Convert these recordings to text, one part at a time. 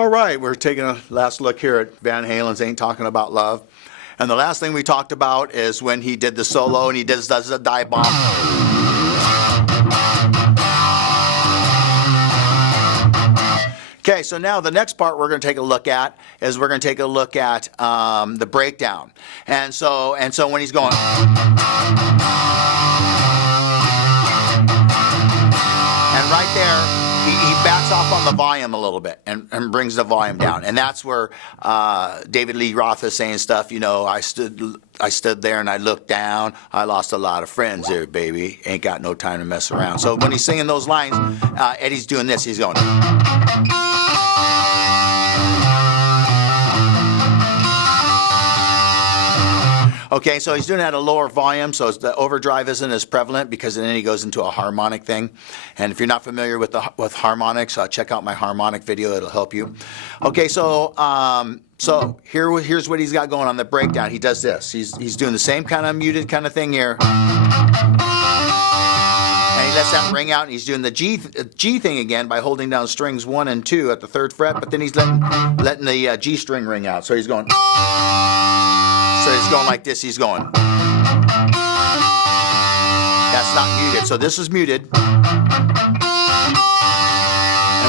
All right, we're taking a last look here at Van Halen's Ain't Talking About Love. And the last thing we talked about is when he did the solo and he does the dive bomb. Okay, so now the next part we're going to take a look at is we're going to take a look at the breakdown. And so when he's going, and right there, he backs off on the volume a little bit and brings the volume down. And that's where David Lee Roth is saying stuff, you know, I stood there and I looked down. I lost a lot of friends there, baby. Ain't got no time to mess around. So when he's singing those lines, Eddie's doing this. He's going. Okay, so he's doing it at a lower volume, so the overdrive isn't as prevalent because then he goes into a harmonic thing. And if you're not familiar with harmonics, check out my harmonic video; it'll help you. Okay, so here's what he's got going on the breakdown. He does this. He's doing the same kind of muted kind of thing here, and he lets that ring out. And he's doing the G thing again by holding down strings 1 and 2 at the 3rd fret, but then he's letting the G string ring out. So he's going. So he's going like this, he's going. That's not muted, so this is muted. And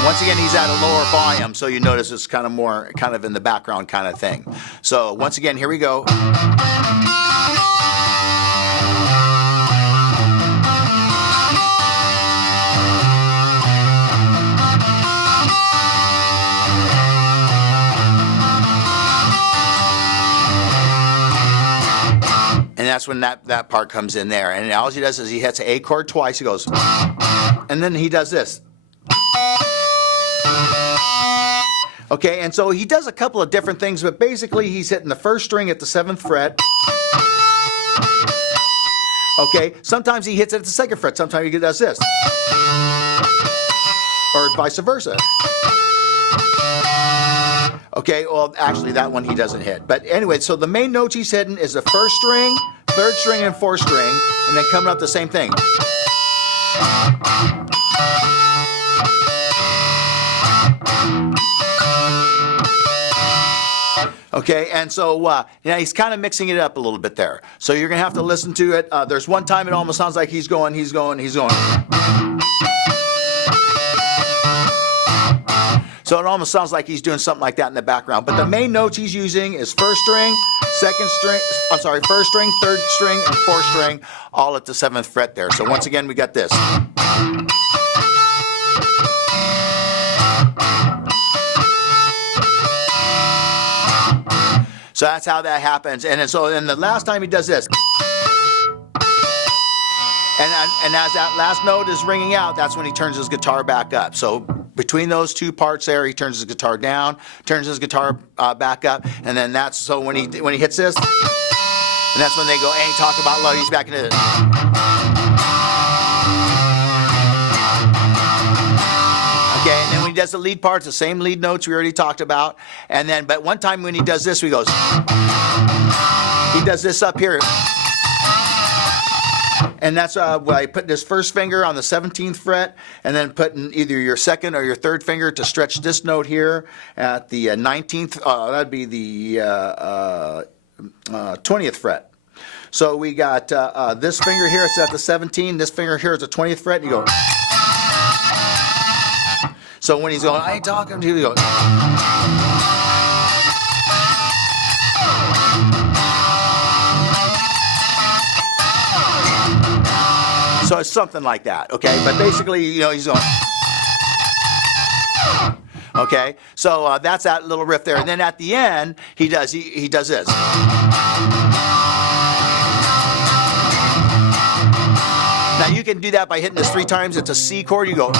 once again, he's at a lower volume, so you notice it's kind of in the background kind of thing. So once again, here we go. And that's when that part comes in there. And all he does is he hits an A chord twice. He goes, and then he does this. Okay, and so he does a couple of different things, but basically he's hitting the 1st string at the 7th fret. Okay, sometimes he hits it at the 2nd fret. Sometimes he does this. Or vice versa. Okay, well, actually, that one he doesn't hit. But anyway, so the main notes he's hitting is the 1st string, 3rd string, and 4th string, and then coming up the same thing. Okay, and so he's kind of mixing it up a little bit there. So you're going to have to listen to it. There's one time it almost sounds like he's going. So it almost sounds like he's doing something like that in the background. But the main notes he's using is 1st string, 1st string, 3rd string, and 4th string, all at the 7th fret there. So once again, we got this. So that's how that happens. And then the last time he does this. And as that last note is ringing out, that's when he turns his guitar back up. So between those two parts there, he turns his guitar down, turns his guitar back up, and then that's so when he hits this, and that's when they go, Ain't Talking About Love, he's back into it. Okay, and then when he does the lead parts, the same lead notes we already talked about, and then but one time when he does this, he does this up here. And that's by putting his 1st finger on the 17th fret and then putting either your 2nd or your 3rd finger to stretch this note here at the 19th. That'd be the 20th fret. So we got this finger here, it's at the 17th. This finger here is the 20th fret. And you go. So when he's going, I ain't talking to you, he goes. So it's something like that, okay? But basically, you know, he's going. Okay, so that's that little riff there, and then at the end, he does this. Now you can do that by hitting this 3 times. It's a C chord. You go.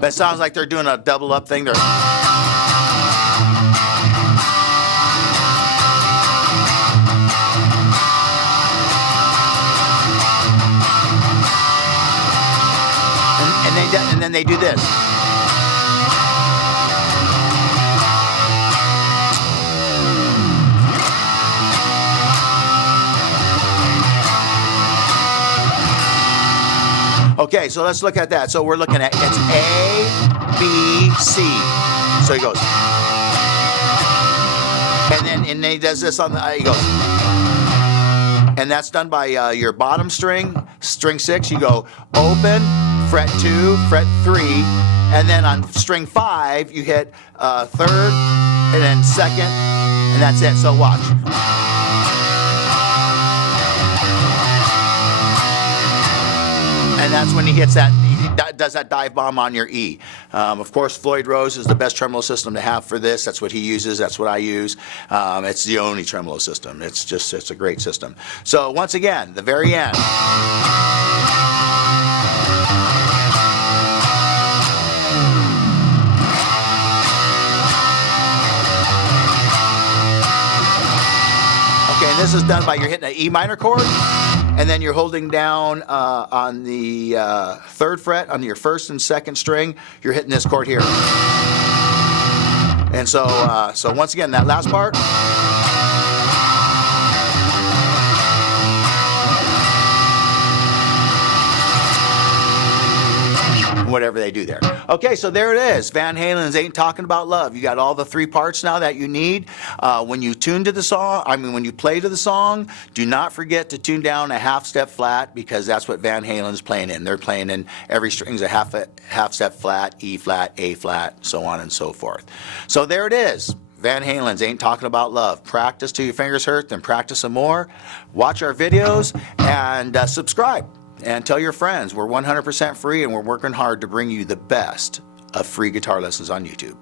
But it sounds like they're doing a double up thing. They're. And then they do this. Okay, so let's look at that. So we're looking at, it's A, B, C. So he goes, and then he does this on the, he goes, and that's done by your bottom string, string 6. You go open, fret 2, fret 3, and then on string 5 you hit 3rd, and then 2nd, and that's it. So watch. And that's when he hits that, he does that dive bomb on your E. Of course, Floyd Rose is the best tremolo system to have for this. That's what he uses. That's what I use. It's the only tremolo system. It's a great system. So once again, the very end. Okay, and this is done by you're hitting an E minor chord, and then you're holding down on the 3rd fret on your 1st and 2nd string. You're hitting this chord here. And so once again, that last part. Whatever they do there. Okay, so there it is. Van Halen's Ain't Talking About Love. You got all the 3 parts now that you need. When you tune to the song, when you play to the song, do not forget to tune down a half step flat, because that's what Van Halen's playing in. They're playing in every string's a half step flat, E flat, A flat, so on and so forth. So there it is. Van Halen's Ain't Talking About Love. Practice till your fingers hurt, then practice some more. Watch our videos and subscribe. And tell your friends. We're 100% free, and we're working hard to bring you the best of free guitar lessons on YouTube.